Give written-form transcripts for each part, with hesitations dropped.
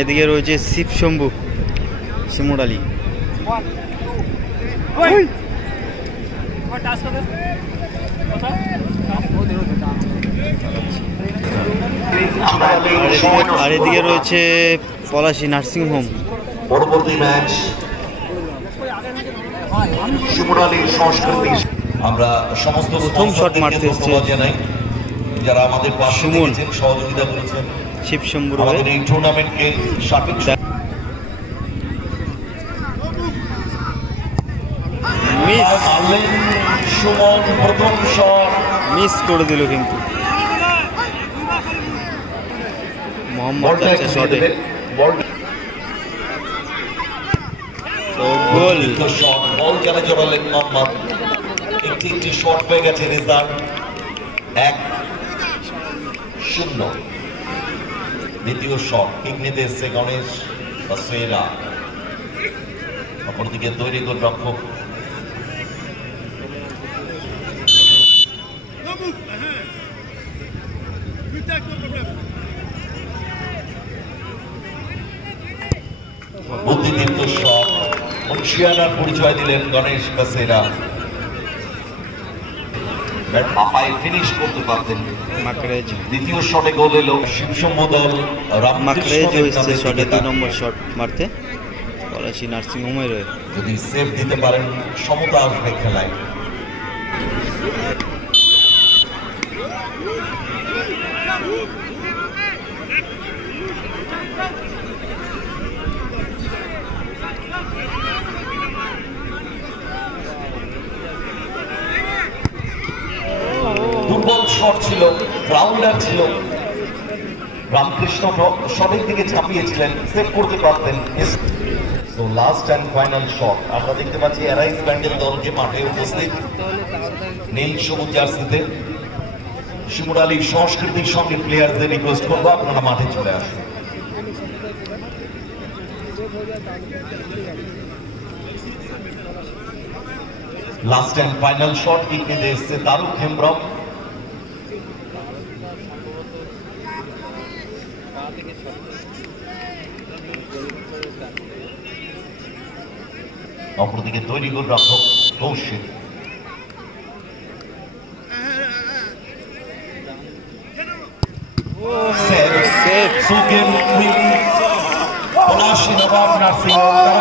এদিকে রয়েছে শিব শম্ভু শিমুরালি। আর এদিকে রয়েছে পলাশী নার্সিং হোম। পরবর্তী ম্যাচ শিমুরালির সংস্কৃতি। আমরা সমস্ত প্রথম শট মারতে এসেছে জানাই যারা আমাদের পাশে থেকেছেন, সহযোগিতা করেছেন শিব শম্ভুর আমাদের এই টুর্নামেন্টকে সঠিক। সুমন প্রথম শট মিস করে দিল, কিন্তু মোহাম্মদ শটে গোল। বল কেন জড়ালেন মোহাম্মদ? একটি শট পেয়ে গেছে রেজাল্ট 1-0। দ্বিতীয় শট কিক নিতে এসছে গণেশ বাসুয়েরা, অপরদিকে তৈরি গোল রক্ষক বুদ্ধিদীপ্ত শট, মুন্সিয়ানার পরিচয় দিলেন গণেশ বাসেরা। পাপায় ফিনিশ করতে পারতেন। দ্বিতীয় শটে গোল এলো শিবশম্ভু দল। শটে 2 নম্বর শট মারতে পলাশী নার্সিং হোমে রয়ে যদি সেভ দিতে পারেন সমতা আসবে খেলায়। দুর্বল শট ছিল, গ্রাউন্ডার ছিল। রামকৃষ্ণ সঠিক দিকে ঝাঁপিয়েছিলেন, সেভ করতে পারতেন। তো লাস্ট অ্যান্ড ফাইনাল শট আমরা দেখতে পাচ্ছি এরাইজ ব্যান্ডেল দলকে মাঠে উপস্থিত নীল সবুজ জার্সিতে। শিমুরালির সংস্কৃতির সঙ্গে প্লেয়ারদের রিকোয়েস্ট করবো আপনারা মাঠে চলে আসুন। Last and final shot kick নিতে এসছে তারুক হেমব্রম। অপরদিকে তৈরি গোল রক্ষক কৌশিক।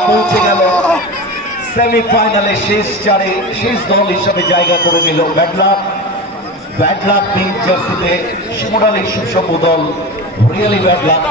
পৌঁছে গেল সেমিফাইনালে, শেষ চারে শেষ দল হিসাবে জায়গা করে নিল। ব্যাড লাক পিঙ্ক জার্সিতে শিমুরালির শিবশম্ভু দল, রিয়েলি ব্যাড লাক।